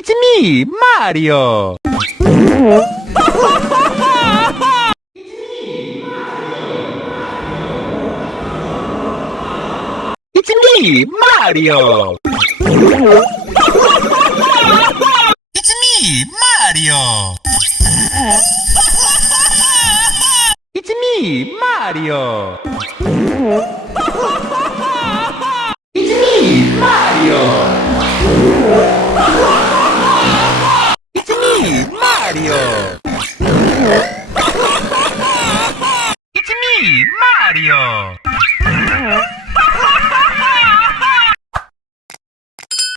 It's me, Mario! It's me, Mario! It's me, Mario! It's me, Mario! It's me, Mario! It's me, Mario! It's me, Mario!